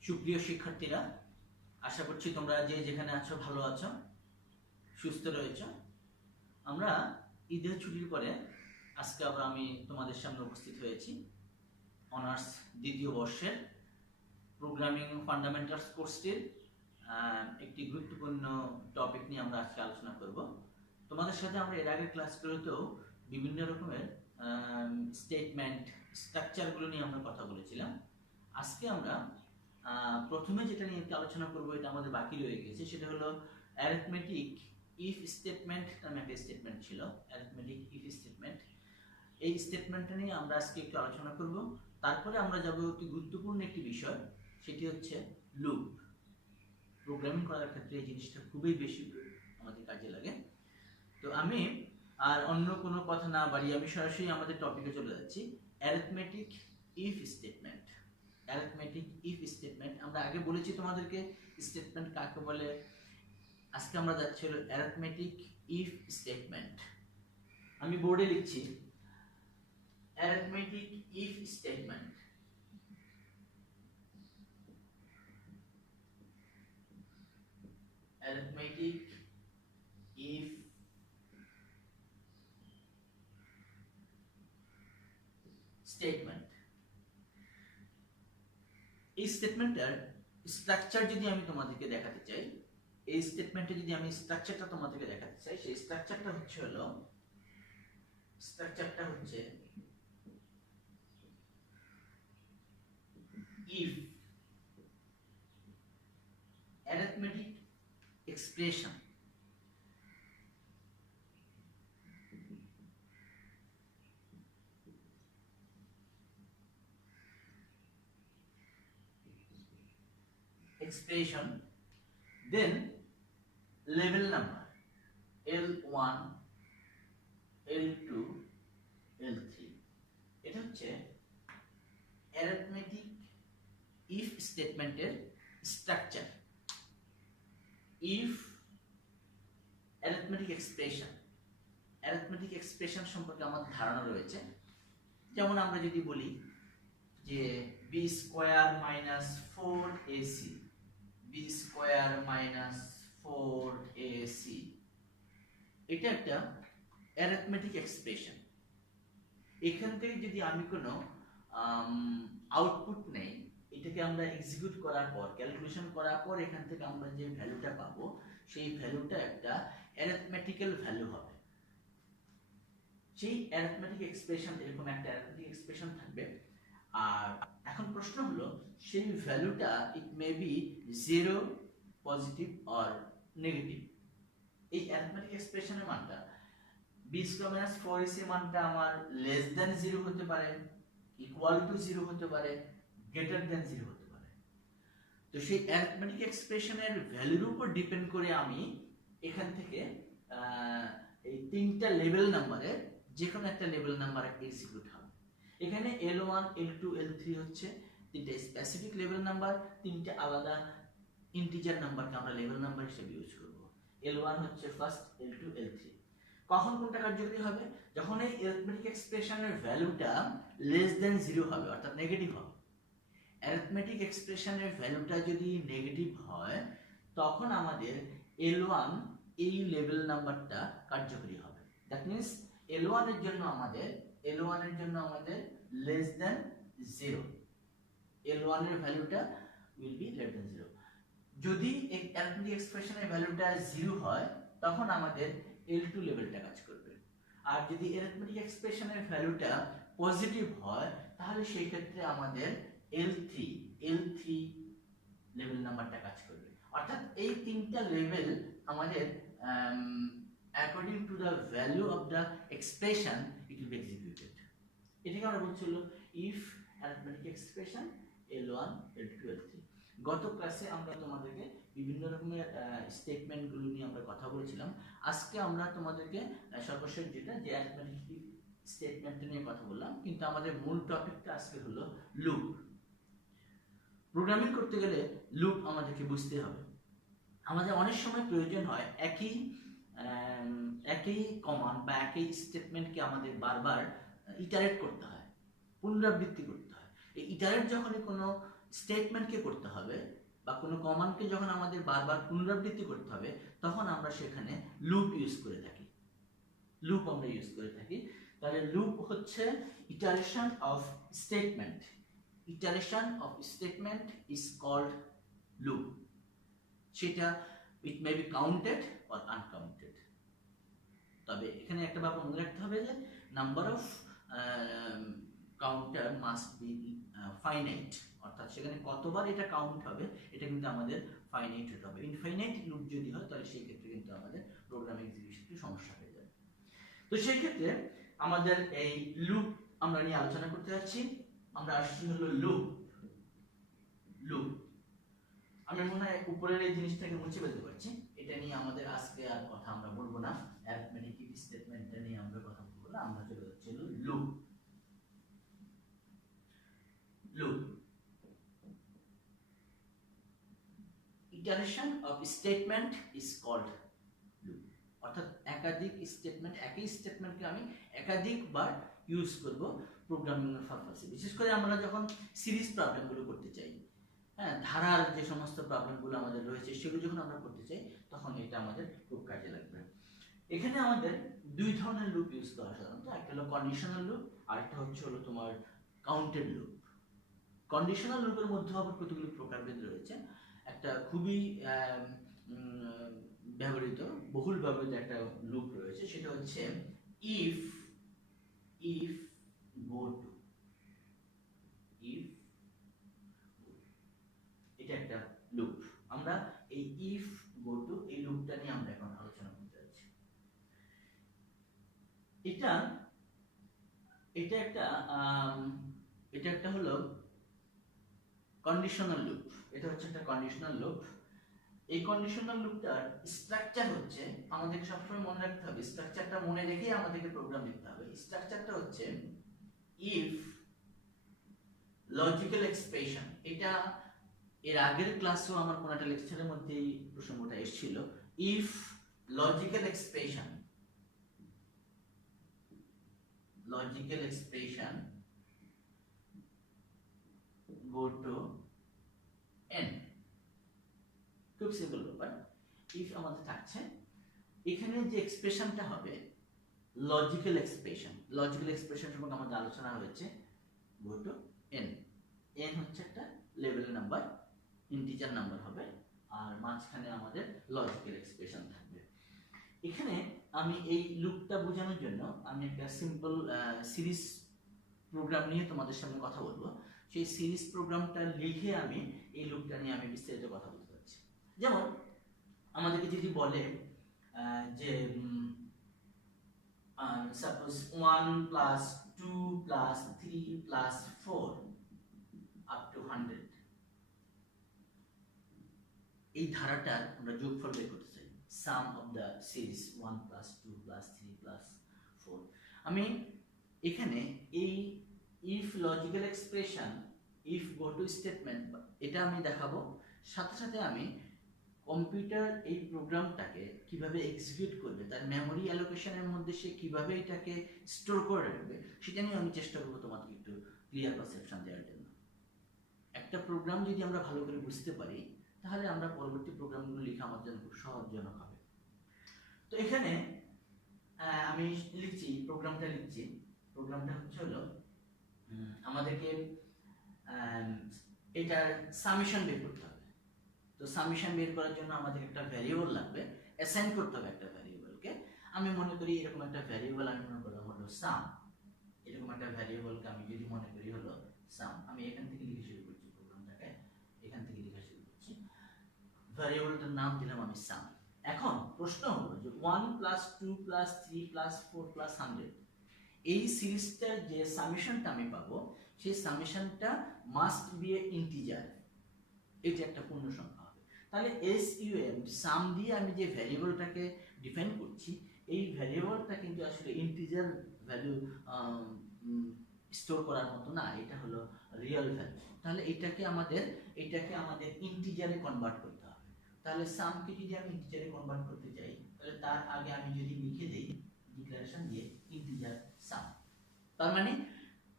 সুপ্রিয় শিক্ষার্থীরা, আশা করছি তোমরা যে যেখানে আছো ভালো আছো, সুস্থ রয়েছো। আমরা ঈদের ছুটির পরে আজকে আবার আমি তোমাদের সামনে উপস্থিত হয়েছি। অনার্স দ্বিতীয় বর্ষের প্রোগ্রামিং ফান্ডামেন্টালস কোর্সটির একটি গুরুত্বপূর্ণ টপিক নিয়ে আমরা আজকে আলোচনা করব। তোমাদের সাথে আমরা এর আগের ক্লাসগুলোতেও বিভিন্ন রকমের স্টেটমেন্ট স্ট্রাকচারগুলো নিয়ে আমরা কথা বলেছিলাম। আজকে আমরা প্রথমে যেটা নিয়ে আলোচনা করব, এটা আমাদের বাকি রয়ে গেছে, সেটা হলো অ্যারিথমেটিক ইফ স্টেটমেন্ট নামে একটা স্টেটমেন্ট ছিল। অ্যারিথমেটিক ইফ স্টেটমেন্ট, এই স্টেটমেন্টটা নিয়ে আমরা আজকে একটু আলোচনা করব। তারপরে আমরা যাব অতি গুরুত্বপূর্ণ একটি বিষয়, সেটি হচ্ছে লুপ। প্রোগ্রামিং করার ক্ষেত্রে এই জিনিসটা খুবই বেশি আমাদের কাজে লাগে। তো আমি আর অন্য কোনো কথা না বাড়িয়ে আমি সরাসরি আমাদের টপিকে চলে যাচ্ছি। Arithmetic if statement. Arithmetic if statement, আমরা আগে বলেছি তোমাদেরকে স্টেটমেন্ট কাকে বলে। আজকে আমরা যাচ্ছি হলো অ্যারিথমেটিক ইফ স্টেটমেন্ট। আমি বোর্ডে লিখছি arithmetic if statement. Arithmetic if statement. এই স্টেটমেন্টের স্ট্রাকচার যদি আমি তোমাদেরকে দেখাতে চাই, এই স্টেটমেন্টে যদি আমি স্ট্রাকচারটা তোমাদেরকে দেখাতে চাই, সেই স্ট্রাকচারটা হচ্ছে if arithmetic expression then level number L1 L2 L3, এটা হচ্ছে অ্যারিথমেটিক ইফ স্টেটমেন্টের স্ট্রাকচার। ইফ অ্যারিথমেটিক এক্সপ্রেশন সম্পর্কে আমাদের ধারণা রয়েছে। যেমন আমরা যদি বলি যে B square minus 4ac, B square minus 4ac, এটা একটা অ্যারিথমেটিক এক্সপ্রেশন। এখান থেকে যদি আমি কোনো আউটপুট নেই, এটাকে আমরা এক্সিকিউট করার পর, ক্যালকুলেশন করার পর এখান থেকে আমরা যে ভ্যালুটা পাবো, সেই ভ্যালুটা একটা অ্যারিথমেটিক্যাল ভ্যালু হবে। সেই অ্যারিথমেটিক এক্সপ্রেশন, এরকম একটা অ্যারিথমেটিক এক্সপ্রেশন থাকবে। আর এখন প্রশ্ন হলো, সেই ভ্যালুটা ইট may be 0, positive or negative. এই অ্যারিথমেটিক এক্সপ্রেশনের মানটা বি স্কয়ার মাইনাস 4ac মানটা আমার লেস দ্যান 0 হতে পারে, ইকুয়াল টু 0 হতে পারে, গ্রেটার দ্যান 0 হতে পারে। তো সেই অ্যারিথমেটিক এক্সপ্রেশনের ভ্যালুর উপর ডিপেন্ড করে আমি এখান থেকে এই তিনটা লেভেল নাম্বারের যে কোনো একটা লেভেল নাম্বার এক্সিকিউট হবে। এখানে L1 L2 L3 হচ্ছে তিনটা স্পেসিফিক লেভেল নাম্বার, তিনটা আলাদা ইন্টিজার নাম্বারকে আমরা লেভেল নাম্বার হিসেবে ইউজ করব। L1 হচ্ছে ফার্স্ট, L2 L3। কখন কোনটা কার্যকরী হবে? যখন এই অ্যারিথমেটিক এক্সপ্রেশনের ভ্যালুটা লেস দ্যান 0 হবে, অর্থাৎ নেগেটিভ হবে। অ্যারিথমেটিক এক্সপ্রেশনের ভ্যালুটা যদি নেগেটিভ হয়, তখন আমাদের L1 এই লেভেল নাম্বারটা কার্যকরী হবে। দ্যাট মিন্স L1 এর জন্য আমাদের লেস দ্যান 0, L1 এর ভ্যালুটা উইল বি লেস দ্যান 0। যদি এই অ্যারিথমেটিক এক্সপ্রেশনের ভ্যালুটা 0 হয়, তখন আমাদের L2 লেভেলটা কাজ করবে। আর যদি অ্যারিথমেটিক এক্সপ্রেশনের ভ্যালুটা পজিটিভ হয়, তাহলে সেই ক্ষেত্রে আমাদের L3 লেভেল নাম্বারটা কাজ করবে। অর্থাৎ এই তিনটা লেভেল আমাদের according to the value of the expression it will be executed. এটাকে আমরা বলছিল if arithmetic expression L1 L2 L3। গত ক্লাসে আমরা তোমাদেরকে বিভিন্ন রকমের স্টেটমেন্টগুলো নিয়ে আমরা কথা বলেছিলাম। আজকে আমরা তোমাদেরকে সর্বশেষ যেটা যে অ্যারিথমেটিক স্টেটমেন্ট নিয়ে কথা বললাম, কিন্তু আমাদের মূল টপিকটা আজকে হলো লুপ। প্রোগ্রামিং করতে গেলে লুপ আমাদেরকে বুঝতে হবে। আমাদের অনেক সময় প্রয়োজন হয় একই কমান্ড বা একই স্টেটমেন্টকে আমাদের বারবার ইটারেট করতে হয়, পুনরাবৃত্তি করতে হয়। এই ইটারেট যখনই কোনো স্টেটমেন্টকে করতে হবে বা কোনো কমান্ডকে যখন আমাদের বারবার পুনরাবৃত্তি করতে হবে তখন আমরা সেখানে লুপ ইউজ করে থাকি। লুপ আমরা ইউজ করে থাকি। তাহলে লুপ হচ্ছে iteration of statement. Iteration of statement is called loop. সেটা ইট মে বি কাউন্টেড অর আনকাউন্টেড। তবে এখানে একটা ব্যাপার মনে রাখতে হবে যে number of counter must be finite, অর্থাৎ সেখানে কতবার এটা কাউন্ট হবে এটা কিন্তু আমাদের ফাইনাইট হতে হবে। ইনফাইনাইট লুপ যদি হয় তাহলে সেই ক্ষেত্রে কিন্তু আমাদের প্রোগ্রাম এক্সিকিউশনে সমস্যা হয়ে যাবে। তো সেই ক্ষেত্রে আমাদের এই লুপ আমরা নিয়ে আলোচনা করতে যাচ্ছি। আমরা আসছি হলো লুপ। লুপ আমি মনে হয় উপরের এই জিনিসটাকে মুছে ফেলতে পারছি। এটা নিয়ে আমাদের আজকে আর কথা আমরা বলবো না, অ্যারিথমেটিক ইফ স্টেটমেন্টটা নিয়ে আমরা কথা বলবো না। আমরা চলে যাচ্ছি হলো loop. Loop iteration of statement is called loop, অর্থাৎ একাধিক স্টেটমেন্ট, একই স্টেটমেন্টকে আমি একাধিকবার ইউজ করব প্রোগ্রামিং এর পারপাসে। বিশেষ করে আমরা যখন সিরিজ প্রবলেমগুলো করতে চাই, হ্যাঁ, ধারার যে সমস্ত প্রবলেমগুলো আমাদের রয়েছে সেগুলো যখন আমরা করতে চাই তখন এটা আমাদের খুব কাজে লাগবে। এখানে আমাদের দুই ধরনের লুপ ইউজ করা সাধারণত, একটা হলো কন্ডিশনাল লুপ আর একটা হচ্ছে হলো তোমার কাউন্টেড লুপ। কন্ডিশনাল লুপের মধ্যে আবার কতগুলো প্রকারভেদ রয়েছে। একটা খুবই ব্যবহৃত, বহুল ব্যবহৃত একটা লুপ রয়েছে, সেটা হচ্ছে ইফ গো টু। ইফ, এটা একটা লুপ। আমরা এই ইফ গো টু এই লুপটা নিয়ে আমরা এখন আলোচনা করতে যাচ্ছি। এটা একটা হলো কন্ডিশনাল লুপ। এটা হচ্ছে একটা কন্ডিশনাল লুপ। এই কন্ডিশনাল লুপটার স্ট্রাকচার হচ্ছে, আমাদেরকে সবসময় মনে রাখতে হবে, স্ট্রাকচারটা মনে রেখেই আমাদেরকে প্রোগ্রাম লিখতে হবে। স্ট্রাকচারটা হচ্ছে ইফ লজিক্যাল এক্সপ্রেশন। এটা এর আগের ক্লাসেও আমার কোন একটা লেকচারের মধ্যে এই প্রসঙ্গটা এসেছিল। If logical expression go to n, খুব সিম্পল ব্যাপার। ইফ আমাদের থাকছে, এখানে যে এক্সপ্রেশনটা হবে লজিক্যাল এক্সপ্রেশন। লজিক্যাল এক্সপ্রেশন সম্পর্কে আমাদের আলোচনা হয়েছে। go to n, n হচ্ছে একটা লেভেল নাম্বার, ইন্টিজার নাম্বার হবে, আর মাঝখানে আমাদের লজিক্যাল এক্সপ্রেশন থাকবে। এখানে আমি এই লুপটা বোঝানোর জন্য আমি একটা সিম্পল সিরিজ প্রোগ্রাম নিয়ে তোমাদের সামনে কথা বলবো। সেই সিরিজ প্রোগ্রামটা লিখে আমি এই লুপটা নিয়ে আমি বিস্তারিত কথা বলতে চাচ্ছি। যেমন আমাদেরকে যদি বলে যে suppose 1 plus 2 plus 3 plus 4 up to 100, এই ধারাটার আমরা যোগফল বের করতে চাই, সাম of the series 1 plus 2 plus 3 plus 4। আমি এখানে এই if logical expression, if go to statement এটা আমি দেখাবো, সাথে সাথে আমি কম্পিউটার এই প্রোগ্রামটাকে কিভাবে এক্সিকিউট করবে, তার মেমোরি অ্যালোকেশনের মধ্যে সে কিভাবে এটাকে স্টোর করে রাখবে, সেটা নিয়ে আমি চেষ্টা করবো তোমাকে একটু ক্লিয়ার পারসেপশন দেওয়ার জন্য। একটা প্রোগ্রাম যদি আমরা ভালো করে বুঝতে পারি তাহলে আমরা পরবর্তী প্রোগ্রামগুলো লেখা আমার জন্য খুব সহজজনক হবে। তো এখানে আমি লিখছি, প্রোগ্রামটা হচ্ছে হলো আমাদেরকে এটার সামেশন বের করতে হবে। তো সামেশন বের করার জন্য আমাদের একটা ভ্যারিয়েবল লাগবে, অ্যাসাইন করতে হবে একটা ভ্যারিয়েবলকে। আমি মনে করি এরকম একটা ভ্যারিয়েবল আমি মনে করলাম হলো সাম। এরকম একটা ভ্যারিয়েবলকে আমি যদি মনে করি হলো সাম, আমি এখান থেকে লিখে শুরু করছি প্রোগ্রামটাকে, এখান থেকে লিখে শুরু করছি। ভ্যারিয়েবলটার নাম দিলাম আমি সাম। এখন প্রশ্ন হলো যে 1 প্লাস 2 প্লাস 3 প্লাস 4 প্লাস 100, এই সিরিজটার যে সামেশনটা আমি পাবো সেই সামেশনটা মাস্ট বি এ ইন্টিজার, এটা একটা পূর্ণ সংখ্যা হবে। তাহলে এসইউএম সাম দিয়ে আমি যে ভ্যারিয়েবলটাকে ডিফাইন করছি, এই ভ্যারিয়েবলটা কিন্তু আসলে ইন্টিজার ভ্যালু স্টোর করার মতো না, এটা হলো রিয়েল ভ্যালু। তাহলে এটাকে আমাদের ইন্টিজারে কনভার্ট করতে হবে। তাহলে সামকে যদি আমি ইন্টিজারে কনভার্ট করতে চাই তাহলে তার আগে আমি যদি লিখে দেই ডিক্লারেশন দিয়ে ইন্টিজার সাম, তার মানে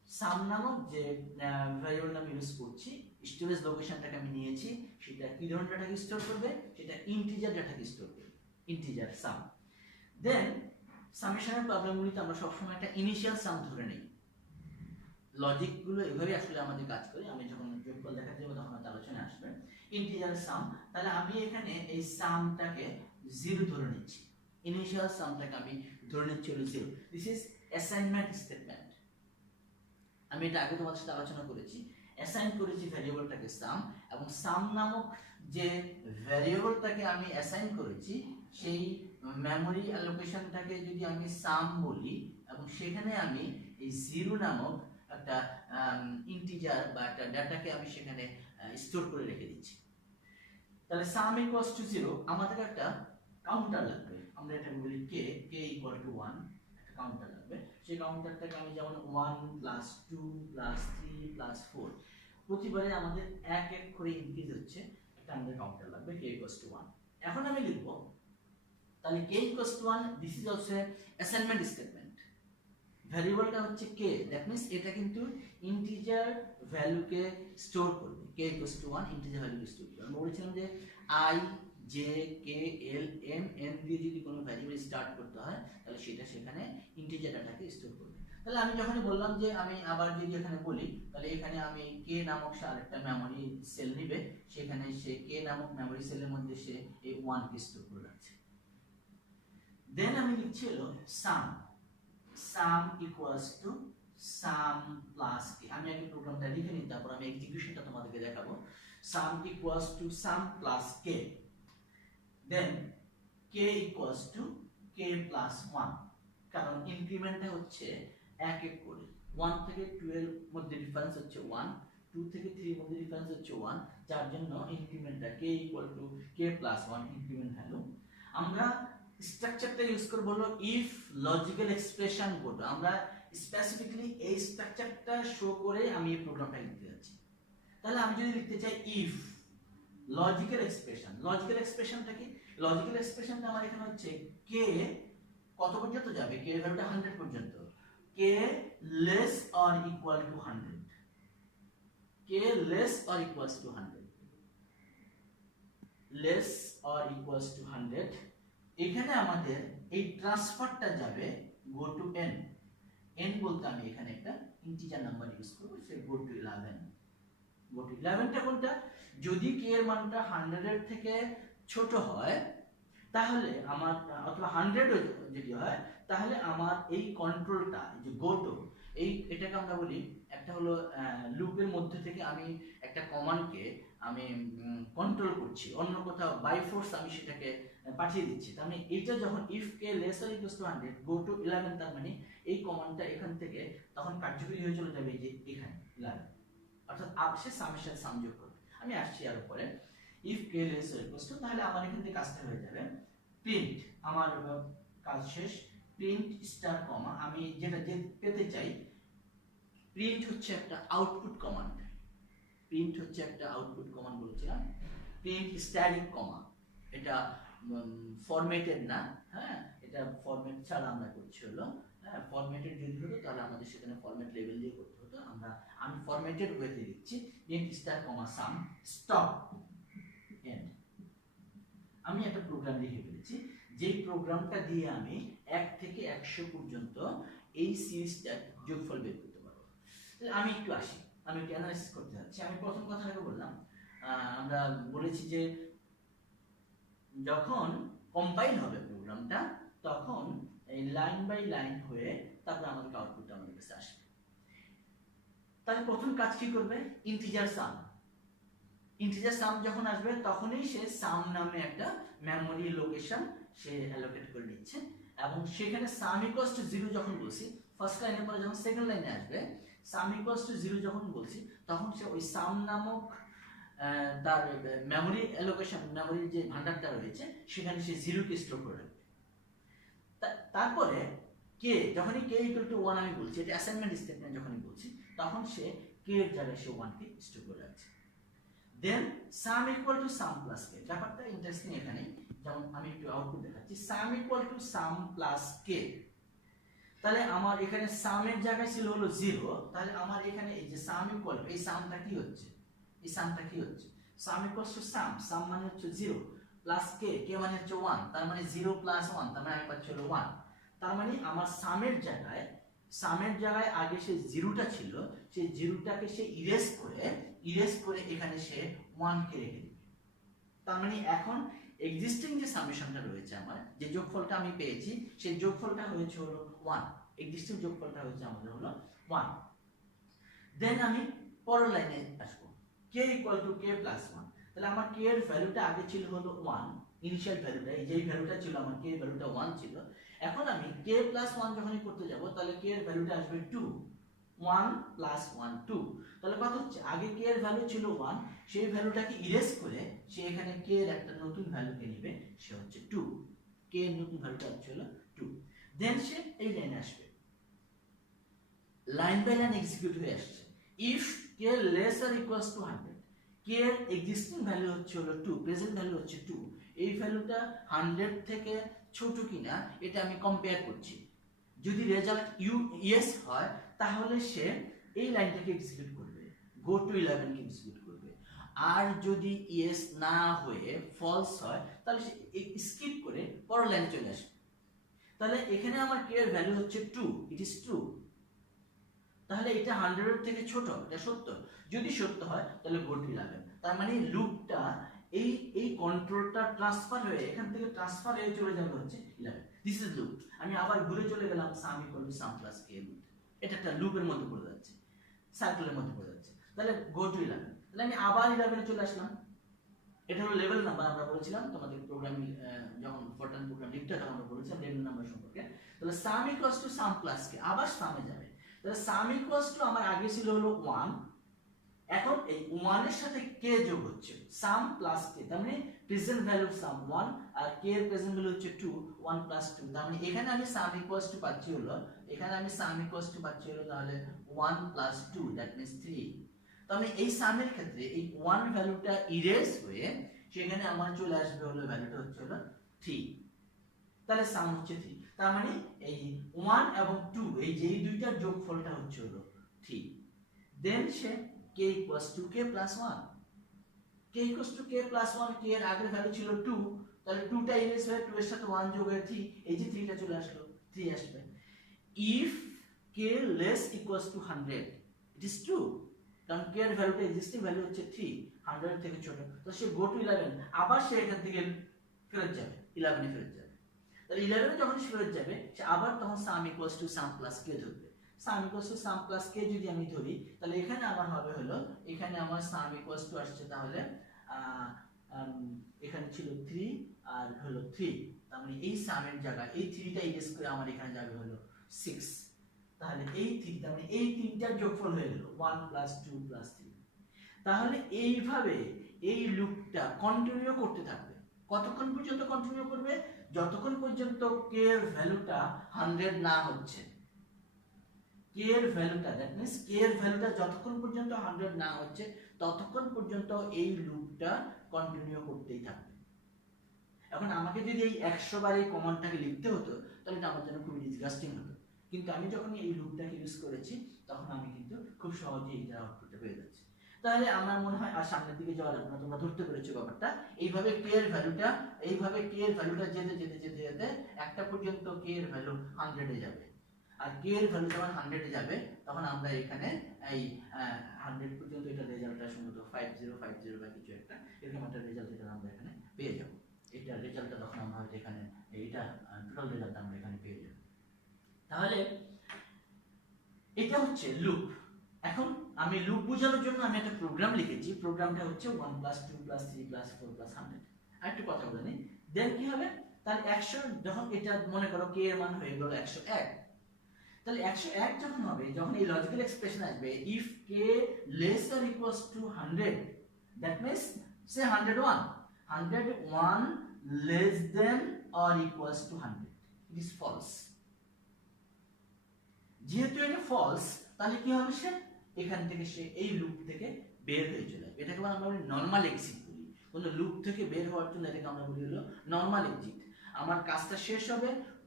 সাম নামক যে ভ্যারিয়েবল আমি ইউজ করছি, স্টোরেজ লোকেশনটাকে আমি নিয়েছি, সেটা কি ধরনের ডাটাকে স্টোর করবে, সেটা ইন্টিজার ডাটাকে স্টোর করবে, ইন্টিজার সাম। দেন সামেশনের প্রবলেমগুলিতে আমরা সবসময় একটা ইনিশিয়াল সাম ধরে নিই। লজিকগুলো এভাবে আসলে আমাদের কাজ করে। আমি যখন যোগফল দেখাতে যাবো তখন আমাদের আলোচনায় আসবে। ইন্টিজার সাম, তাহলে আমি এখানে এই সামটাকে 0 ধরে নিচ্ছি, ইনিশিয়াল সামটাকে আমি ধরে নিচ্ছি হলো 0। This is assignment statement. আমি এটা আগে তোমাদের সাথে আলোচনা করেছি। অ্যাসাইন করেছি ভ্যারিয়েবলটাকে সাম, এবং সাম নামক যে ভ্যারিয়েবলটাকে আমি অ্যাসাইন করেছি সেই মেমোরি অ্যালোকেশনটাকে যদি আমি সাম বলি, এবং সেখানে আমি এই 0 নামক একটা ইন্টিজার বা একটা ডাটাকে আমি সেখানে স্টোর করে রেখে দিচ্ছি। তাহলে সাম ইকুয়ালস টু 0, আমাদের একটা কাউন্টার লাগবে। আমরা এটা বলি কে ইকুয়াল টু 1, একটা কাউন্টার লাগবে। সেই কাউন্টারটাকে আমি যেমন 1 প্লাস 2 প্লাস 3 প্লাস 4 প্রতিবারে আমাদের এক এক করে ইনক্রিজ হচ্ছে, একটা আমাদের কাউন্টার লাগবে কে ইকুয়ালস টু 1। এখন আমি লিখব তাহলে কে equals to 1, this is also assignment statement. ভ্যারিয়েবলটা হচ্ছে কে, দ্যাট মিন্স এটা কিন্তু ইন্টিজার ভ্যালুকে স্টোর করবে। কে ইকুয়ালস টু 1 ইন্টিজার ভ্যালুকে স্টোর করবে। আমরা বলেছিলাম যে I J K L M N দিয়ে যদি কোনো ভ্যারিয়েবল স্টার্ট করতে হয় তাহলে সেটা সেখানে ইন্টিজার ডাটাকে স্টোর করবে। তাহলে আমি যখনই বললাম যে আমি আবার যদি এখানে বলি, তাহলে এখানে আমি কে নামক আরেকটা মেমোরি সেল নিবে, সেখানে সে কে নামক মেমোরি সেলের মধ্যে সে এই 1 কে স্টোর করে রাখছে। দেন আমি লিখছি হলো সাম, সাম ইকুয়ালস টু সাম প্লাস কে। আমি আগে প্রোগ্রামটা লিখে নিই, তারপর আমি এক্সিকিউশনটা তোমাদেরকে দেখাবো। সাম equals to some plus K, then K equals to k plus 1, কারণ ইনক্রিমেন্টটা হচ্ছে এক এক করে। 1 থেকে 2 এর মধ্যে ডিফারেন্স হচ্ছে 1, 2 থেকে 3 এর মধ্যে ডিফারেন্স হচ্ছে 1, যার জন্য ইনক্রিমেন্টটা K equal to k plus 1 increment value. আমরা স্ট্রাকচারটা ইউজ করব হলো ইফ লজিক্যাল এক্সপ্রেশন কোড। আমরা স্পেসিফিক্যালি এই স্ট্রাকচারটা শো করে আমি এই প্রোগ্রামটা লিখতে যাচ্ছি। তাহলে আমি যদি লিখতে চাই ইফ লজিক্যাল এক্সপ্রেশন, লজিক্যাল এক্সপ্রেশনটা কি? লজিক্যাল এক্সপ্রেশনটা আমার এখানে হচ্ছে কে কত পর্যন্ত যাবে, কে এর ভ্যালুটা 100 পর্যন্ত, k less or equal to 100, k less or equals to 100, less or equals to 100। এখানে আমাদের এই ট্রান্সফারটা যাবে গো টু n। n বলতে আমি এখানে একটা ইন্টিজার নাম্বার ইউজ করব, সে গো টু 11। গো টু 11টা কোনটা? যদি k এর মানটা 100 এর থেকে ছোট হয় তাহলে আমার, অথবা 100 যদি হয় তাহলে আমার এই কন্ট্রোলটা, যে গো টু, এটাকে আমরা বলি একটা হলো লুপের মধ্যে থেকে আমি একটা কমান্ডকে আমি কন্ট্রোল করছি, অন্য কোথাও বাই ফোর্স আমি সেটাকে পাঠিয়ে দিচ্ছি। তার মানে এটা যখন if k less or equals to 100 go to 11, তার মানে এই কমান্ডটা এখান থেকে তখন কার্যকরী হয়ে চলে যাবে যে এখানে 11, অর্থাৎ সে সামের সাথে সাম যোগ করবে। আমি আসছি আর উপরে if k less or equals to, তাহলে আমার এখান থেকে কাজটা হয়ে যাবে প্রিন্ট, আমার কাজ শেষ। প্রিন্ট স্টার কমা, আমি যেটা পেতে চাই, প্রিন্ট হচ্ছে একটা আউটপুট কমান্ড, প্রিন্ট হচ্ছে একটা আউটপুট কমান্ড বলেছিলাম। প্রিন্ট স্ট্যাটিক কমা, এটা ফরম্যাটেড না, হ্যাঁ, এটা ফরম্যাট ছাড়া আমরা করছি হলো, হ্যাঁ, ফরম্যাটেড যদি হতো তাহলে আমাদের সেখানে ফরম্যাট লেভেল দিয়ে করতে হতো। আমি ফরম্যাটেড ওয়েতে দিচ্ছি, print star comma some stop and. আমি একটা প্রোগ্রাম লিখে ফেলেছি, যেই প্রোগ্রামটা দিয়ে আমি 1 থেকে 100 পর্যন্ত এই সিরিজটার যোগফল বের করতে পারবো। তাহলে আমি একটু আসি, আমি একটু অ্যানালাইসিস করতে যাচ্ছি। আমি প্রথম কথাটা বললাম, আমরা বলেছি যে যখন কম্পাইল হবে প্রোগ্রামটা তখন এই লাইন বাই লাইন হয়ে তারপর আমাদের আউটপুটটা আমাদের কাছে আসবে। তাহলে প্রথম কাজ কি করবে? ইন্টিজার সাম। ইন্টিজার সাম যখন আসবে তখনই সে সাম নামে একটা মেমোরি লোকেশন সে অ্যালোকেট করে নিচ্ছে, এবং সেখানে সাম ইকুয়ালস টু 0 যখন বলছি, ফার্স্ট লাইনের পরে যখন সেকেন্ড লাইনে আসবে সাম ইকুয়ালস টু 0 যখন বলছি, তখন সে ওই সাম নামক তার মেমোরি অ্যালোকেশন, মেমোরির যে ভান্ডারটা রয়েছে সেখানে সে 0 কে স্টোর করে রাখবে। তারপরে কে, যখনই কে ইকুয়াল টু 1 আমি বলছি, এটা অ্যাসাইনমেন্ট স্টেটমেন্ট যখনই বলছি, তখন সে কে এর জায়গায় সে 1 কে স্টোর করে রাখছে। দেন সাম ইকুয়াল টু সাম প্লাস কে, ব্যাপারটা ইন্টারেস্টিং এখানে, যেমন আমি একটু আউটপুট দেখাচ্ছি, সাম ইকুয়াল টু সাম প্লাস কে। তাহলে আমার এখানে সামের জায়গায় ছিল হলো 0, তাহলে আমার এখানে এই যে সাম ইকুয়াল এই সামটা কি হচ্ছে, এই সামটা কি হচ্ছে, সাম ইকুয়ালস টু সাম, সাম মানে হচ্ছে 0 প্লাস কে, কে মানে হচ্ছে 1, তার মানে 0 প্লাস 1, তার মানে আমি পাচ্ছি হলো 1। তার মানে আমার সামের জায়গায় আগে সে 0টা ছিল, সেই 0টাকে সে ইরেজ করে এখানে সে 1 কে রেখে দিবে। তার মানে এখন এক্সিস্টিং যে সামেশনটা রয়েছে, আমার যে যোগফলটা আমি পেয়েছি, সেই যোগফলটা হয়েছে হলো 1, এক্সিস্টিং যোগফলটা হয়েছে আমাদের হলো 1। দেন আমি পরের লাইনে আসবো, k equal to k plus 1। তাহলে আমার k এর ভ্যালুটা আগে ছিল হলো 1, ইনিশিয়াল ভ্যালুটা, এই যে ভ্যালুটা ছিল আমার k এর ভ্যালুটা 1 ছিল। এখন আমি k প্লাস 1 যখনই করতে যাব, তাহলে k এর ভ্যালুটা আসবে 2, 1 প্লাস 1 2। তাহলে কথা হচ্ছে আগে k এর ভ্যালু ছিল 1, সেই ভ্যালুটাকে ইরেজ করে সে এখানে k এর একটা নতুন ভ্যালুকে নেবে, সে হচ্ছে 2, k এর নতুন ভ্যালুটা হচ্ছে হলো 2। দেন সে এই লাইনে আসবে, লাইন বাই লাইন এক্সিকিউট হয়ে আসছে। If k less or equals to 100, k এর এক্সিস্টিং ভ্যালু হচ্ছে হলো 2, প্রেজেন্ট ভ্যালু হচ্ছে 2, এই ভ্যালুটা 100 থেকে ছোট কিনা এটা আমি কম্পেয়ার করছি। যদি রেজাল্ট ইয়েস হয়, তাহলে সে এই লাইনটাকে এক্সিকিউট করবে, গো টু 11 কে এক্সিকিউট করবে। আর যদি ইয়েস না হয়ে ফলস হয়, তাহলে সে স্কিপ করে পরের লাইনে চলে আসবে। তাহলে এখানে আমার k এর ভ্যালু হচ্ছে 2, ইট ইজ ট্রু, তাহলে এটা 100 এর থেকে ছোট, এটা সত্য। যদি সত্য হয় তাহলে গো টু 11। তার মানে লুপটা এই কন্ট্রোলটা ট্রান্সফার হয়ে এখান থেকে ট্রান্সফার হয়ে চলে যাবে হচ্ছে 11, দিস ইজ লুপ। আমি আবার ঘুরে চলে গেলাম সাম equal to some plus K loop, এটা একটা লুপের মধ্যে পড়ে যাচ্ছে, সার্কেলের মধ্যে পড়ে যাচ্ছে। তাহলে গো টু 11, তাহলে আমি আবার 11 এ চলে আসলাম। এটা হলো লেভেল নাম্বার, আমরা বলেছিলাম তোমাদের প্রোগ্রামিং যখন ফরট্রান প্রোগ্রাম লিখতে তখন আমরা বলেছিলাম লেভেল নাম্বার সম্পর্কে। তাহলে সাম ইকুয়ালস টু সাম প্লাস কে, আবার সামে যাবে। তাহলে সাম ইকুয়ালস টু আমার আগে ছিল হলো 1, এখন এই 1 এর সাথে k যোগ হচ্ছে, সাম প্লাস k, তার মানে প্রেজেন্ট ভ্যালু সাম 1 আর k এর প্রেজেন্ট ভ্যালু হচ্ছে 2, 1 প্লাস 2। তার মানে এখানে আমি সাম ইকুয়ালস টু পাচ্ছি হলো, তাহলে 1 প্লাস 2, দ্যাট মিন্স 3। তার মানে এই সামের ক্ষেত্রে এই 1 ভ্যালুটা ইরেজ হয়ে সেখানে আমার চলে আসবে হলো ভ্যালুটা হচ্ছে হলো 3, তাহলে সাম হচ্ছে 3। তার মানে এই 1 এবং 2 এই যে দুইটার যোগফলটা হচ্ছে হলো 3। দেন সে k equals to k plus 1, k equals to k plus 1, k এর আগের ভ্যালু ছিল 2, তাহলে 2 টা ইরেজ হয়ে 2 এর সাথে 1 যোগ হয়ে 3, এই যে 3 টা চলে আসলো, 3 আসবে। if k less equals to 100, it is true, কারণ k এর ভ্যালুটা এক্সিস্টিং ভ্যালু হচ্ছে 3, 100 থেকে ছোট, তো সে গো টু 11, আবার সে এখান থেকে ফেরত যাবে, 11 এ ফেরত যাবে। তাহলে 11 এ যখন ফেরত যাবে, সে আবার তখন সাম ইকুয়ালস টু সাম প্লাস কে ধরবে। সাম ইকুয়ালস টু সাম প্লাস কে যদি আমি ধরি, তাহলে এখানে আমার হবে হলো, এখানে আমার সাম ইকুয়ালস টু আসছে তাহলে এখানে ছিল 3 আর হলো 3, তার মানে এই সামের জায়গা এই 3 টা ইরেজ করে আমার এখানে যাবে হলো 6। তাহলে এই 3, তার মানে এই তিনটার যোগফল হয়ে গেল 1 প্লাস 2 প্লাস 3। তাহলে এইভাবে এই লুপটা কন্টিনিউ করতে থাকবে। কতক্ষণ পর্যন্ত কন্টিনিউ করবে? যতক্ষণ পর্যন্ত k এর ভ্যালুটা 100 না হচ্ছে। k এর ভ্যালুটা, দ্যাট মিন্স k এর ভ্যালুটা যতক্ষণ পর্যন্ত 100 না হচ্ছে ততক্ষণ পর্যন্ত এই লুপটা কন্টিনিউ করতেই থাকবে। এখন আমাকে যদি এই 100 বার এই কমান্ডটাকে লিখতে হতো, তাহলে এটা আমার জন্য খুব ডিসগাস্টিং হতো। কিন্তু আমি যখন এই লুপটাকে ইউজ করেছি, তখন আমি কিন্তু খুব সহজেই এটা আউটপুটে পেয়ে যাচ্ছি। তাহলে আমার মনে হয় আর সামনের দিকে যাওয়ার আপনারা তোমরা ধরতে পেরেছো ব্যাপারটা। এইভাবে k এর ভ্যালুটা যেতে যেতে যেতে যেতে একটা পর্যন্ত k এর ভ্যালু 100 এ যাবে। আর k এর ভ্যালু যখন 100 এ যাবে, তখন আমরা এখানে এই 100 পর্যন্ত এটা রেজাল্টটা সম্ভবত 5050 বা কিছু একটা এরকম একটা রেজাল্ট এটা আমরা এখানে পেয়ে যাব। এটা রেজাল্টটা তখন আমরা হয়তো এখানে এইটা টোটাল রেজাল্ট আমরা এখানে পেয়ে যাব। তাহলে এটা হচ্ছে লুপ। এখন আমি লুপ বোঝানোর জন্য আমি একটা প্রোগ্রাম লিখেছি। প্রোগ্রামটা হচ্ছে 1 + 2 + 3 + 4 + 100। আরেকটু কথা বলে নিই, দেন কি হবে? তাহলে 100 যখন এটা মনে করো k এর মান হয়ে গেল 101, তাহলে 101 যখন হবে, যখন এই লজিক্যাল এক্সপ্রেশন আসবে if k less or equals to 100, that means say 101 less than or equals to 100, it is false। যেহেতু এটা ফলস, তাহলে কি হবে? সে এখান থেকে সে এই লুপ থেকে বের হয়ে চলে যাবে। এটাকে আমরা বলি নরমাল এক্সিট বলি। কোন লুপ থেকে বের হওয়ার জন্য এটাকে আমরা বলি হলো নরমাল এক্সিট। আমার কাজটা শেষ হবে,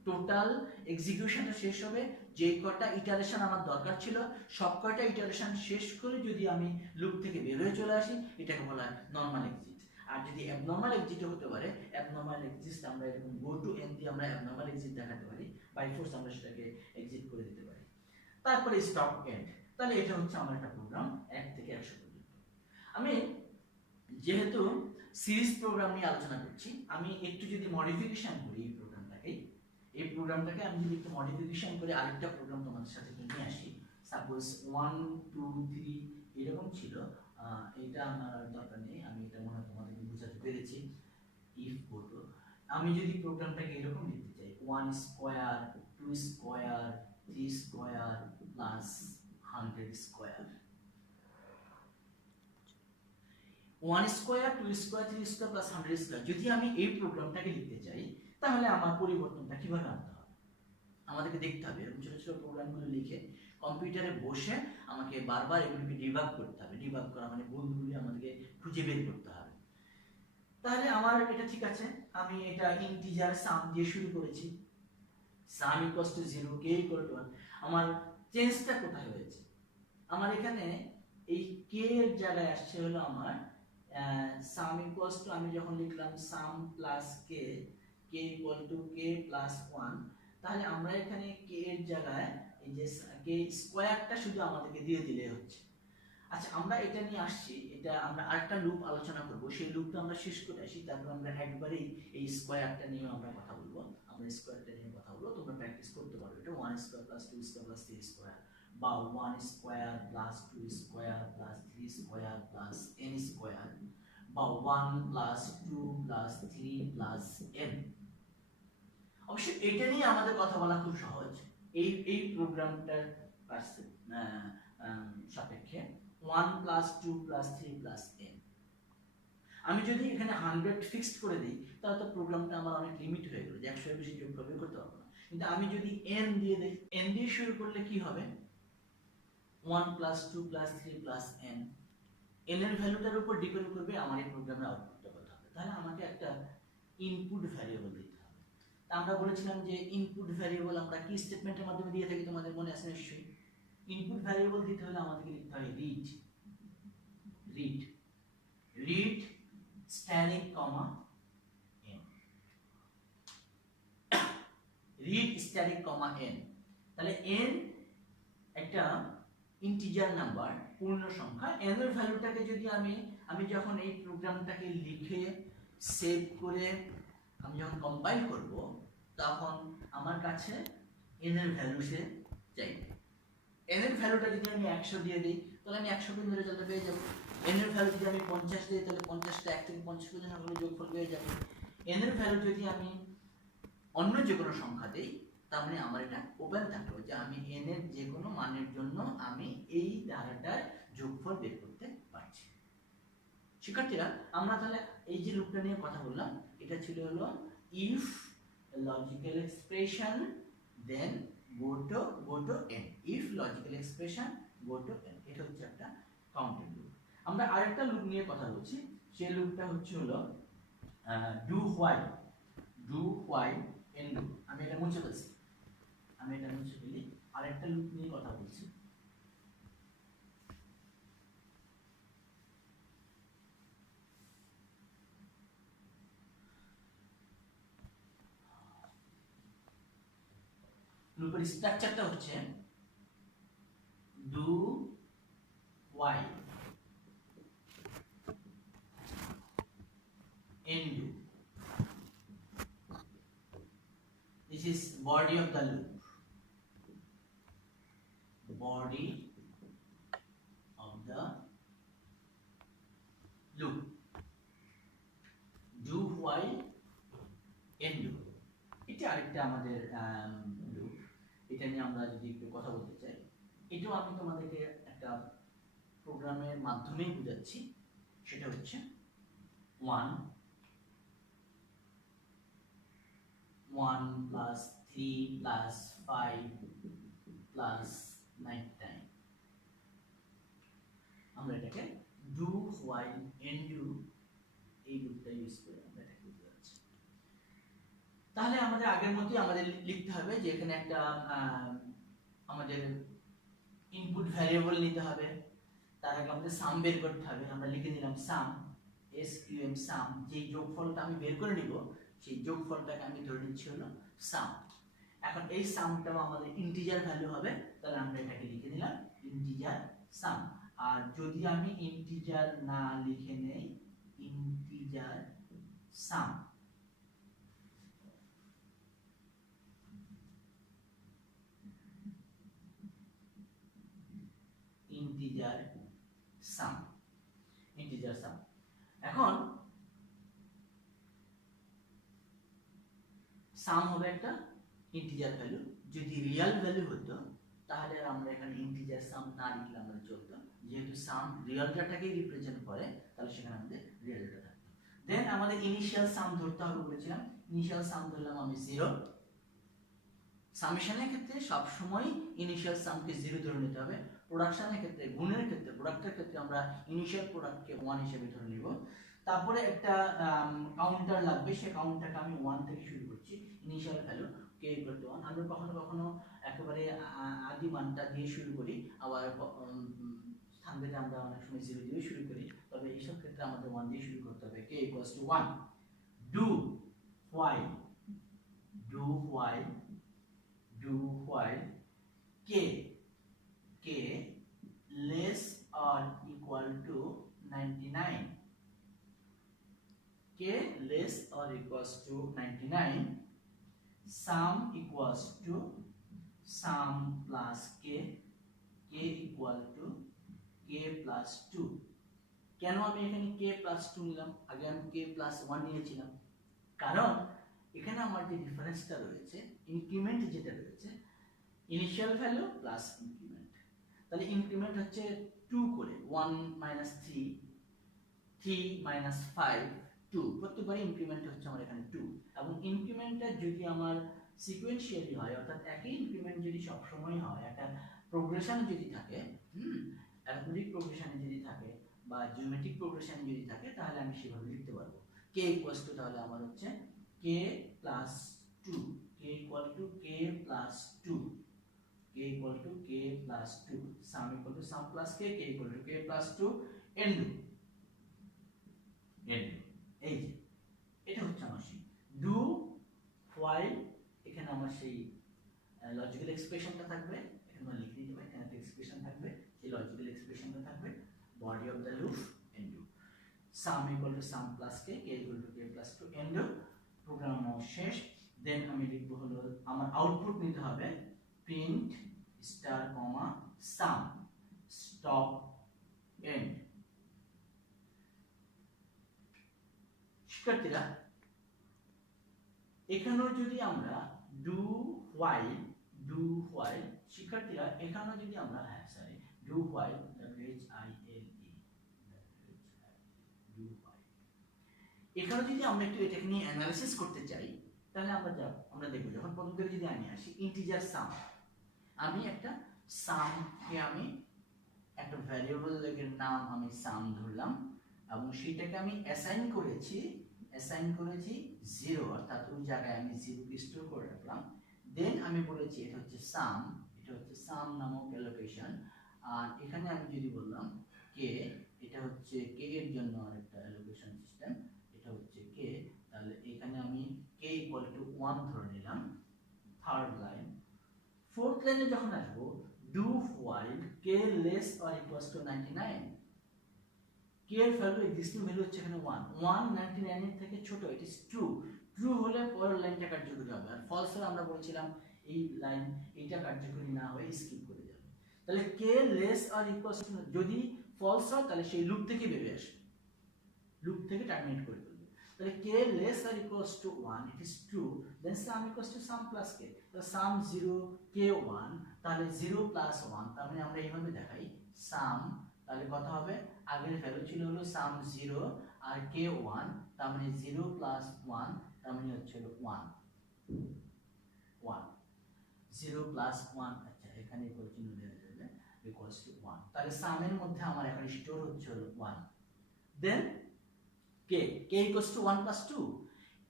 টোটাল এক্সিকিউশনটা শেষ হবে, যে কটা ইটারেশন আমার দরকার ছিল সব কয়টা ইটারেশন শেষ করে যদি আমি লুপ থেকে বের হয়ে চলে আসি, এটাকে বলা হয় নরমাল এক্সিট। আর যদি অ্যাবনর্মাল এক্সিটও হতে পারে, অ্যাবনর্মাল এক্সিট আমরা এরকম গো টু এন দিয়ে আমরা অ্যাবনর্মাল এক্সিট দেখাতে পারি, বাই ফোর্স আমরা সেটাকে এক্সিট করে দিতে পারি। তারপরে স্টপ এন্ড। তাহলে এটা হচ্ছে আমার একটা প্রোগ্রাম 1 থেকে 100 পর্যন্ত। আমি যেহেতু সিরিজ প্রোগ্রাম নিয়ে আলোচনা করছি, আমি একটু যদি মডিফিকেশন করি এই প্রোগ্রামটাকে আমি যদি একটু মডিফিকেশন করে আরেকটা প্রোগ্রাম তোমাদের সাথে নিয়ে আসি, সাপোজ 1 2 3 এরকম ছিল, এটা আমার দরকার নেই, আমি এটা মনে হয় তোমাদেরকে বোঝাতে পেরেছি। ইফ কোটো আমি যদি প্রোগ্রামটাকে এরকম লিখতে চাই 1 square 2 square 3 square plus 100 square, 1 square 2 square 3 square plus 100 square, যদি আমি এই প্রোগ্রামটাকে লিখতে চাই তাহলে আমার পরিবর্তনটা কিভাবে আনতে হবে? আমাদেরকে দেখতে হবে এরকম ছোট ছোট প্রোগ্রামগুলো লিখে কম্পিউটারে বসে আমাকে বারবার এগুলোকে ডিবাগ করতে হবে। ডিবাগ করা মানে ভুলগুলি আমাদেরকে খুঁজে বের করতে হবে। তাহলে আমার এটা ঠিক আছে, আমি এটা ইন্টিজার সাম দিয়ে শুরু করেছি, সাম equals to 0 K equal to 1। আমার চেঞ্জটা কোথায় হয়েছে? আমার এখানে এই কে এর জায়গায় আসছে হলো আমার সাম ইকুয়ালস টু, আমি যখন লিখলাম সাম plus K, K equal to k plus 1, তাহলে আমরা এখানে কে এর জায়গায় এই যে কে স্কয়ারটা শুধু আমাদেরকে দিয়ে দিলে হচ্ছে। আচ্ছা, আমরা এটা নিয়ে আসছি, এটা আমরা আরেকটা লুপ আলোচনা করব, সেই লুপটা আমরা শেষ করে আসি, তারপর আমরা একবারেই এই স্কয়ারটা নিয়ে আমরা কথা বলবো। আমরা স্কয়ারটা নিয়ে কথা বলবো, তোমরা প্র্যাকটিস করতে পারো। এটা 1 square plus 2 square plus 3 square, বা 1 square plus 2 square plus 3 square plus n square, বা 1 প্লাস 2 প্লাস 3 প্লাস n। অবশ্য এটা নিয়ে আমাদের কথা বলা খুব সহজ। এই প্রোগ্রামটার সাপেক্ষে 1 প্লাস 2 প্লাস 3 প্লাস n, আমি যদি এখানে 100 ফিক্সড করে দিই তাহলে তো প্রোগ্রামটা আমার অনেক লিমিট হয়ে গেল, যে 100 এর বেশি যোগ করতে পারবো না। কিন্তু আমি যদি n দিয়ে দেই, n দিয়ে শুরু করলে কি হবে? 1 plus 2 plus 3 plus n, n এর ভ্যালুটার উপর ডিপেন্ড করবে আমার এই প্রোগ্রামের আউটপুটটা কত হবে। তাহলে আমাকে একটা ইনপুট ভ্যারিয়েবল দিতে হবে। তা আমরা বলেছিলাম যে ইনপুট ভ্যারিয়েবল আমরা কি স্টেটমেন্টের মাধ্যমে দিয়ে থাকি, তোমাদের মনে আছে নিশ্চয়ই। ইনপুট ভ্যারিয়েবল দিতে হলে আমাদেরকে লিখতে হয় রিড স্ট্যাটিক কমা n, রিড স্ট্যাটিক কমা n। তাহলে n একটা ইন্টিজার নাম্বার, পূর্ণ সংখ্যা। n এর ভ্যালুটাকে যদি আমি যখন এই প্রোগ্রামটাকে লিখে সেভ করে আমি যখন কম্পাইল করব, তখন আমার কাছে n এর ভ্যালু সে চাইবে। n এর ভ্যালুটা যদি আমি 100 দিয়ে দিই তাহলে আমি 100 পর্যন্ত রেজাল্ট পেয়ে যাব। n এর ভ্যালু যদি আমি 50 দিই তাহলে 50টা 1 থেকে 50 পর্যন্ত হলে যোগফল পেয়ে যাব। n এর ভ্যালু যদি আমি অন্য যে কোনো সংখ্যা দেই, তার মানে আমার এটা ওপেন থাকলো যে আমি n এর যে কোনো মানের জন্য আমি এই ধারাটার যোগফল বের করতে পারছি। শিক্ষার্থীরা, আমরা তাহলে এই যে লুপটা নিয়ে কথা বললাম, এটা ছিল হলো if logical expression then go to n, if logical expression go to n, এটা হচ্ছে একটা কাউন্টার লুপ। আমরা আরেকটা লুপ নিয়ে কথা বলছি, সেই লুপটা হচ্ছে হলো do while n লুপ। আমি এটা মুছে ফেলি, আরেকটা লুপ নিয়ে কথা বলছি। লুপের স্ট্রাকচারটা হচ্ছে do while n do, this is body of the loop, body of the loop, do while n do। এটা আরেকটা আমাদের লুপ, এটা নিয়ে আমরা যদি একটু কথা বলতে চাই, এটাও আমি তোমাদেরকে একটা প্রোগ্রামের মাধ্যমেই বোঝাচ্ছি। সেটা হচ্ছে 1 প্লাস 3 প্লাস 5 প্লাস 9 টাইম, আমরা এটাকে ডু হোয়াইল এন্ড ডু এই লুপটা ইউজ করে আমরা এটাকে বুঝতে পারছি। তাহলে আমাদের আগের মতোই আমাদের লিখতে হবে যে এখানে একটা আমাদের ইনপুট ভ্যারিয়েবল নিতে হবে, তার আগে আমাদের সাম বের করতে হবে। আমরা লিখে দিলাম সাম, SQM সাম, যে যোগফলটা আমি বের করে নিব সেই যোগফলটাকে আমি ধরে নিচ্ছি হলো সাম। এখন এই সামটাও আমাদের ইন্টিজার ভ্যালু হবে, তাহলে আমরা এটাকে লিখে দিলাম ইন্টিজার সাম। আর যদি আমি ইন্টিজার না লিখে নেই ইন্টিজার সাম, ইন্টিজার সাম, ইন্টিজার সাম। এখন সাম হবে একটা ইন্টিজার ভ্যালু। যদি রিয়েল ভ্যালু হতো তাহলে আমরা এখানে ইন্টিজার সাম না লিখলে আমাদের চলতো, যেহেতু সাম রিয়েল ডাটাকে রিপ্রেজেন্ট করে তাহলে সেখানে আমাদের রিয়েল ডাটা থাকতো। দেন আমাদের ইনিশিয়াল সাম ধরতে হবে বলেছিলাম, ইনিশিয়াল সাম ধরলাম আমি 0। সামেশনের ক্ষেত্রে সব সময় ইনিশিয়াল সামকে 0 ধরে নিতে হবে। প্রোডাকশনের ক্ষেত্রে, গুণের ক্ষেত্রে, প্রোডাক্টের ক্ষেত্রে আমরা ইনিশিয়াল প্রোডাক্টকে 1 হিসেবে ধরে নিব। তারপরে একটা কাউন্টার লাগবে, সেই কাউন্টারটা আমি 1 থেকে শুরু করছি। Initial value k = 1। আমরা কখনো কখনো একেবারে আদি মানটা দিয়ে শুরু করি, আবার স্থানভেদে আমরা অনেক সময় 0 দিয়ে শুরু করি, তবে এইসব ক্ষেত্রে আমাদের 1 দিয়ে শুরু করতে হবে। k = 1। do while, do while, do while k less or equal to 99, k less or equals to 99, sum equals to sum plus k, k equal to k plus 2। কেন আমি এখানে k plus 2 নিলাম, আগে আমি k plus 1 নিয়েছিলাম? কারণ এখানে আমার যে ডিফারেন্সটা রয়েছে, ইনক্রিমেন্ট যেটা রয়েছে, ইনিশিয়াল ভ্যালু প্লাস ইনক্রিমেন্ট, তাহলে ইনক্রিমেন্ট হচ্ছে 2 করে 1 - 3, 3 - 5, 2, প্রত্যেকবারই ইনক্রিমেন্ট হচ্ছে আমার এখানে 2। এবং ইনক্রিমেন্টটা যদি আমার সিকোয়েন্সিয়ালি হয়, অর্থাৎ একই ইনক্রিমেন্ট যদি সব সময় হয়, একটা প্রোগ্রেশন যদি থাকে, অ্যালফাবেটিক প্রোগ্রেশনে যদি থাকে বা জিওমেট্রিক প্রোগ্রেশনে যদি থাকে, তাহলে আমি সেভাবে লিখতে পারবো। k = তাহলে আমার হচ্ছে k plus 2, k = k plus 2, k = k plus 2, sum = sum plus k, k = k plus 2, end, end। এই যে এটা হচ্ছে আমার সেই do while, এখানে আমার সেই লজিক্যাল এক্সপ্রেশনটা থাকবে, এখানে আমরা লিখে দিতে পারি, এখানে একটা এক্সপ্রেশন থাকবে, সেই লজিক্যাল এক্সপ্রেশনটা থাকবে, body of the loop, end, sum = sum plus k, k = k plus 2, end। Programme আমার শেষ। দেন আমি লিখব হলো আমার আউটপুট নিতে হবে print star comma some stop and. শিক্ষার্থীরা, এখানেও যদি আমরা ডু হোয়াইল, ডু হোয়াইল, শিক্ষার্থীরা এখানেও যদি আমরা ডু হোয়াইল, এখানে যদি আমরা একটু এটাকে নিয়ে অ্যানালিসিস করতে চাই, তাহলে আমরা দেখব, যখন প্রথম থেকে যদি আমি আসি ইন্টিজার সাম, আমি একটা সামকে আমি একটা ভ্যারিয়েবলের নাম আমি সাম ধরলাম এবং সেটাকে আমি অ্যাসাইন করেছি 0, অর্থাৎ ওই জায়গায় আমি 0 কে স্টোর করে রাখলাম। দেন আমি বলেছি এটা হচ্ছে সাম, এটা হচ্ছে সাম নামক অ্যালোকেশন। আর এখানে আমি যদি বললাম কে, এটা হচ্ছে কে এর জন্য আরেকটা অ্যালোকেশন সিস্টেম, এটা হচ্ছে কে, তাহলে এখানে আমি কে = 1 ধরে নিলাম। থার্ড লাইন, ফোর্থ লাইনে যখন আসবো do while k less or equals to 99, k এর ভ্যালু, এক্সিস্টিং ভ্যালু হচ্ছে এখানে 1, 99 এর থেকে ছোট, ইট ইজ ট্রু। ট্রু হলে পরের লাইনটা কার্যকরী হবে, আর ফলস হলে আমরা বলেছিলাম এই লাইন এইটা কার্যকরী না হয়ে স্কিপ করে যাবে। তাহলে k less or equals to, যদি ফলস হয় তাহলে সেই লুপ থেকে বেরিয়ে আসবে, লুপ থেকে টার্মিনেট করে ফেলবে। তাহলে k less or equals to 1, it is true, then sum equals to sum plus k, তো sum 0, k 1, তাহলে 0 plus 1, তার মানে আমরা এইভাবে দেখাই sum, তাহলে কত হবে, আগের ভ্যালু ছিল হলো sum 0 আর k 1, তার মানে 0 plus 1, তার মানে হচ্ছে হলো 1, 0 plus 1, আচ্ছা এখানে ইকুয়াল চিহ্ন দেওয়া যাবে, equals to 1, তাহলে sum এর মধ্যে আমার এখানে স্টোর হচ্ছে হলো 1। দেন k equals to 1 plus 2, k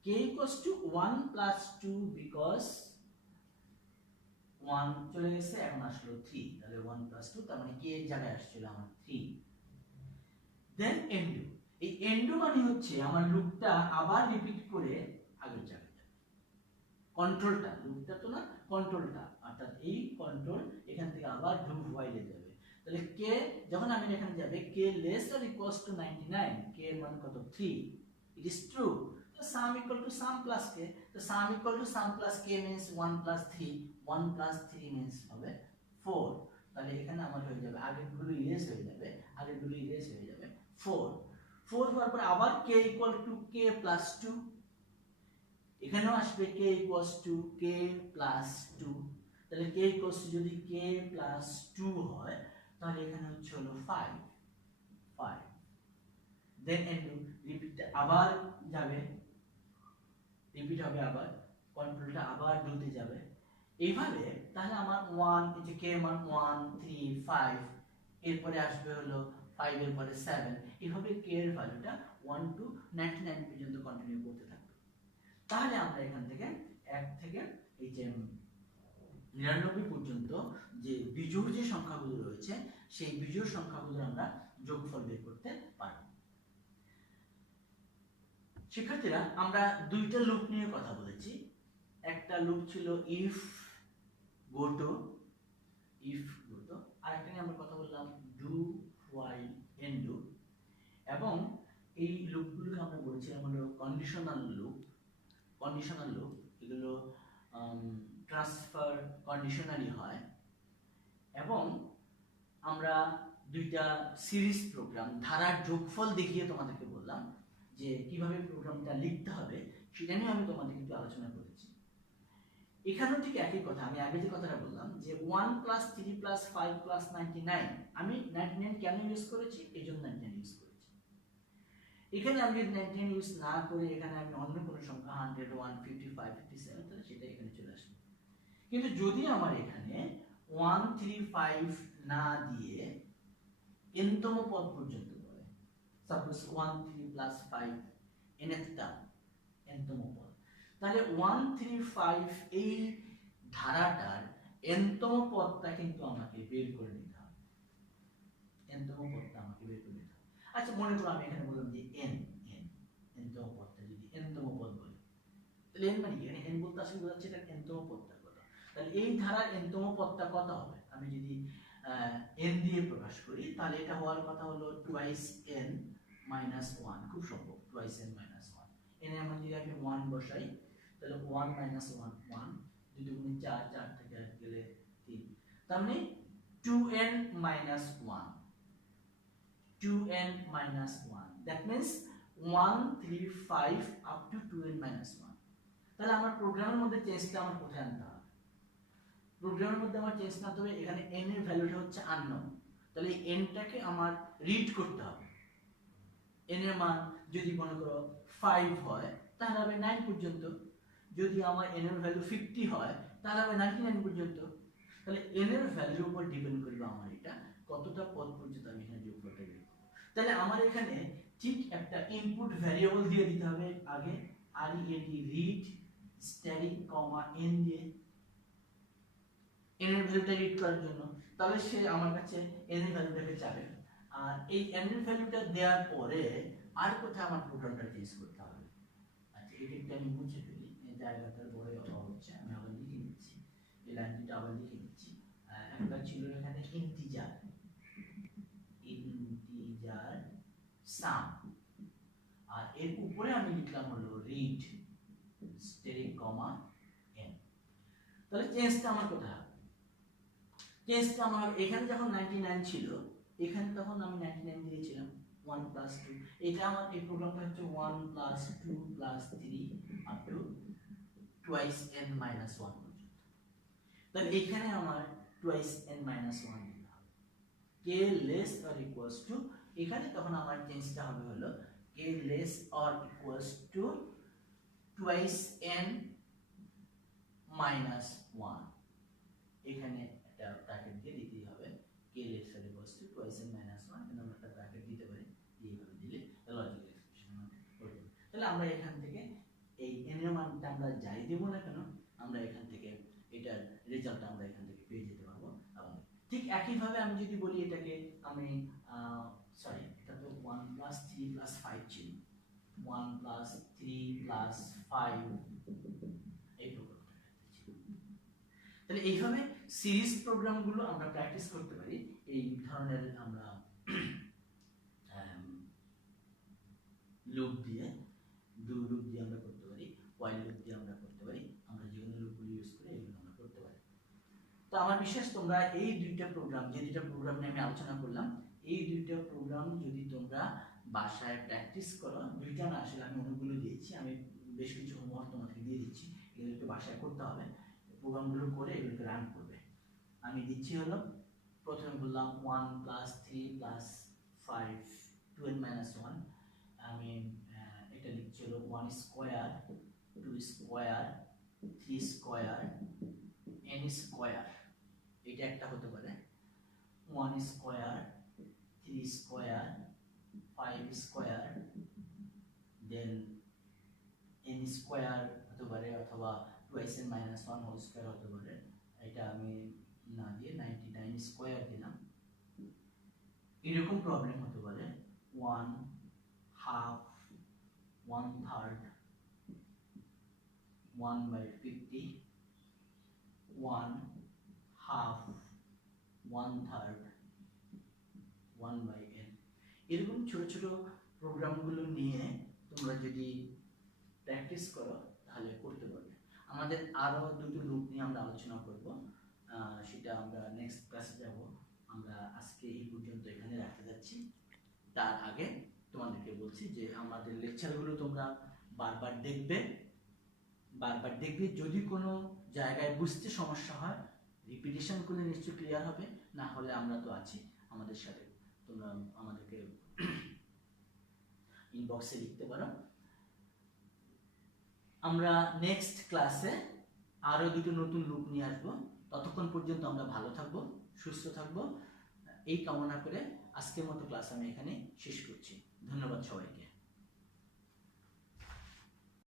k equals to 1 plus 2 because 1 চলে গেছে, এখন আসলো 3, তাহলে 1 plus 2 তার মানে k এর জায়গায় আসছিল আমার 3। দেন এন্ডু, এই এন্ডু মানে হচ্ছে আমার লুপটা আবার রিপিট করে আগের জায়গায় যাবে। কন্ট্রোলটা, লুপটা তো না, কন্ট্রোলটা, অর্থাৎ এই কন্ট্রোল এখান থেকে আবার ডু হোয়াইলে যাবে। তাহলে k যখন আমি এখানে যাবে k less or equals to 99, k এর মান কত 3, ইট ইজ ট্রু। তো sum equal to sum plus k, তো sum equal to sum plus k means 1 plus 3, 1 plus 3 means হবে 4। তাহলে এখানে আমার হয়ে যাবে আগেরগুলো ইরেজ হয়ে যাবে, আগেরগুলো ইরেজ হয়ে যাবে 4 হওয়ার পর আবার k equal to k plus 2, এখানেও আসবে k equals to k plus 2। তাহলে k equals to যদি k plus 2 হয় তাহলে এখানে হচ্ছে হলো 5। দেন এন্ড রিপিট আবার যাবে, রিপিট হবে আবার, কন্ট্রোলটা আবার ডুতে যাবে এইভাবে। তাহলে আমার 1 এই যে k মান 1 3 5, এরপরে আসবে হলো 5 এর পরে 7, এইভাবে k এর ভ্যালুটা 1 টু 99 পর্যন্ত কন্টিনিউ করতে থাকবে। তাহলে আমরা এখান থেকে 1 থেকে এই যে 99 পর্যন্ত যে বিজোড় যে সংখ্যাগুলো রয়েছে সেই বিজোড় সংখ্যাগুলো আমরা যোগফল বের করতে পারব। শিক্ষার্থীরা, আমরা দুইটা লুপ নিয়ে কথা বলেছি। একটা লুপ ছিল ইফ গোটো, আর একটা নিয়ে আমরা কথা বললাম ডু হোয়াইল এন্ডু, এবং এই লুপগুলোকে আমরা বলেছিলাম হলো কন্ডিশনাল লুপ। এগুলো ট্রান্সফার কন্ডিশনালি হয়, এবং আমরা দুইটা সিরিজ প্রোগ্রাম ধারার যোগফল দেখিয়ে তোমাদেরকে বললাম যে কিভাবে প্রোগ্রামটা লিখতে হবে, সেটা নিয়ে আমি তোমাদেরকে একটু আলোচনা করেছি। এখানেও ঠিক একই কথা, আমি আগে যে কথাটা বললাম যে 1 plus 3 plus 5 plus 99, আমি 99 কেন ইউজ করেছি, এই জন্য 99 ইউজ করেছি। এখানে আমি যদি 99 ইউজ না করে এখানে আমি অন্য কোনো সংখ্যা 100 155 57 তাহলে সেটা এখানে চলে আসবে। কিন্তু যদি আমার এখানে 135 না দিয়ে nতম পদ পর্যন্ত পড়ে, সাপোজ 13 plus 5 nতম পদ, তাহলে 135 এই ধারাটার nতম পদটা কিন্তু আমাকে বের করে নিতে হবে। nতম পদটা আমাকে বের করে নিতে হবে। আচ্ছা, মনে করো আমি এখানে বললাম যে nতম পদটা যদি nতম পদ বলি, তাহলে n মানে কি, এখানে n বলতে আসলে বোঝাচ্ছে এটা nতম পদটা কত। তাহলে এই ধারার nতম পদটা কত হবে, আমি যদি n দিয়ে প্রকাশ করি তাহলে এটা হওয়ার কথা হলো টুয়াইস n minus 1, খুব সম্ভব টুয়াইস n minus 1। n এর মান যদি আমি 1 বসাই তাহলে 1 minus 1 1, 2 দুগুণে 4, 4 থেকে 8 গেলে 3, তার মানে 2n minus 1, 2n minus 1, that means 135 up to 2n minus 1। তাহলে আমার প্রোগ্রামের মধ্যে চেঞ্জটা আমার কোথায় আনতে হবে, প্রোগ্রামের মধ্যে আমার চেঞ্জ আনতে হবে, এখানে n এর ভ্যালুটা হচ্ছে আননোন, তাহলে এই n টাকে আমার রিড করতে হবে। n এর মান যদি মনে করো 5 হয় তাহলে হবে 9 পর্যন্ত, যদি আমার n এর ভ্যালু 50 হয় তাহলে হবে 99 পর্যন্ত। তাহলে n এর ভ্যালুর উপর ডিপেন্ড করবে আমার এটা কতটা পদ পর্যন্ত আমি এখানে যোগফলটা বের করব। তাহলে আমার এখানে ঠিক একটা ইনপুট ভ্যারিয়েবল দিয়ে দিতে হবে আগে, রিড স্ট্যাটিক কমা n দিয়ে n এর ভ্যালুটা রিড করার জন্য। তাহলে সে আমার কাছে n এর ভ্যালুটাকে চাবে, আর এই n এর ভ্যালুটা দেওয়ার পরে আর কোথায় আমার প্রোগ্রামটা চেঞ্জ করতে হবে। আচ্ছা, এটা আমি মুছে ফেলি, এই জায়গাটার বড় অভাব হচ্ছে, আমি আবার লিখে নিচ্ছি, এই লাইনটা আবার লিখে নিচ্ছি। একটা ছিল এখানে ইন্টিজার সাম, আর এর উপরে আমি লিখলাম হলো রিড স্ট্যাটিক কমা n। তাহলে চেঞ্জটা আমার কোথায় হবে, চেঞ্জটা আমার এখানে যখন 99 ছিল এখানে তখন আমি 99 দিয়েছিলাম 1 plus 2, এটা আমার এই প্রোগ্রামটা হচ্ছে 1 plus 2 plus 3 up to twice n minus 1 পর্যন্ত। তাহলে এখানে আমার twice n minus 1 দিতে হবে, k less or equals to, এখানে তখন আমার চেঞ্জটা হবে হলো k less or equals to twice n minus 1, এখানে একটা ব্র্যাকেট দিয়ে দিতেই হবে, k less or equals to twice n minus 1, এখানে আমরা একটা ব্র্যাকেট দিতে পারি, এইভাবে দিলে লজিক্যাল এক্সপ্রেশন আমাদের হয়ে যাবে। তাহলে আমরা এখান থেকে এই মানটা আমরা যাই দেব না কেন আমরা এখান থেকে এটার রেজাল্ট আমরা এখান থেকে পেয়ে যেতে পারবো। এবং ঠিক একইভাবে আমি যদি বলি এটাকে আমি সরি এটা তো 1 + 3 + 5 ছিল, 1 + 3 + 5 এই প্রোগ্রামটা ছিল। তাহলে এইভাবে সিরিজ প্রোগ্রামগুলো আমরা প্র্যাকটিস করতে পারি। এই ধরনের আমরা লুপ দিয়ে, ডু লুপ দিয়ে আমরা করতে পারি, হোয়াইল লুপ দিয়ে আমরা করতে পারি, আমরা যে কোনো লুপগুলো ইউজ করে এগুলো আমরা করতে পারি। তো আমার বিশ্বাস তোমরা এই দুইটা প্রোগ্রাম, যে দুইটা প্রোগ্রাম নিয়ে আমি আলোচনা করলাম, এই দুইটা প্রোগ্রাম যদি তোমরা বাসায় প্র্যাকটিস করো, দুইটা না আসলে আমি অনেকগুলো দিয়েছি, আমি বেশ কিছু হোমওয়ার্ক তোমাকে দিয়ে দিচ্ছি, এগুলোকে বাসায় করতে হবে, প্রোগ্রামগুলো করে এগুলোকে রান করবে। আমি দিচ্ছি হলো, প্রথমে বললাম 1 + 3 + 5 12 - 1, আমি এটা লিখছি হলো 1 square 2 square 3 square n square, এটা একটা হতে পারে 1 স্কয়ার 3 স্কয়ার 5 স্কয়ার দেন n স্কয়ার হতে পারে, অথবা 2n - 1 হোল স্কয়ার হতে পারে। এটা আমি না দিয়ে 99 স্কয়ার দিলাম। এরকম প্রবলেম হতে পারে 1/2 1/3 1/50 1/2 1/3 1/n। এরকম ছোট ছোট প্রোগ্রামগুলো নিয়ে তোমরা যদি প্র্যাকটিস করো তাহলে করতে পারবে। আমাদের আরো দুটো লুপ নিয়ে আমরা আলোচনা করব, সেটা আমরা নেক্সট ক্লাসে যাব। আমরা আজকে এই পর্যন্ত এখানে রাখতে যাচ্ছি। তার আগে তোমাদেরকে বলছি যে আমাদের লেকচারগুলো তোমরা বারবার দেখবে, যদি কোনো জায়গায় বুঝতে সমস্যা হয় রিপিটিশন করলে নিশ্চয়ই ক্লিয়ার হবে, না হলে আমরা তো আছি আমাদের সাথে, তোমরা আমাদেরকে ইনবক্সে লিখতে পারো। আমরা নেক্সট ক্লাসে আরো দুটো নতুন লুপ নিয়ে আসবো। ততক্ষণ পর্যন্ত আমরা ভালো থাকবো, সুস্থ থাকবো, এই কামনা করে আজকের মতো ক্লাস আমি এখানে শেষ করছি। ধন্যবাদ সবাইকে।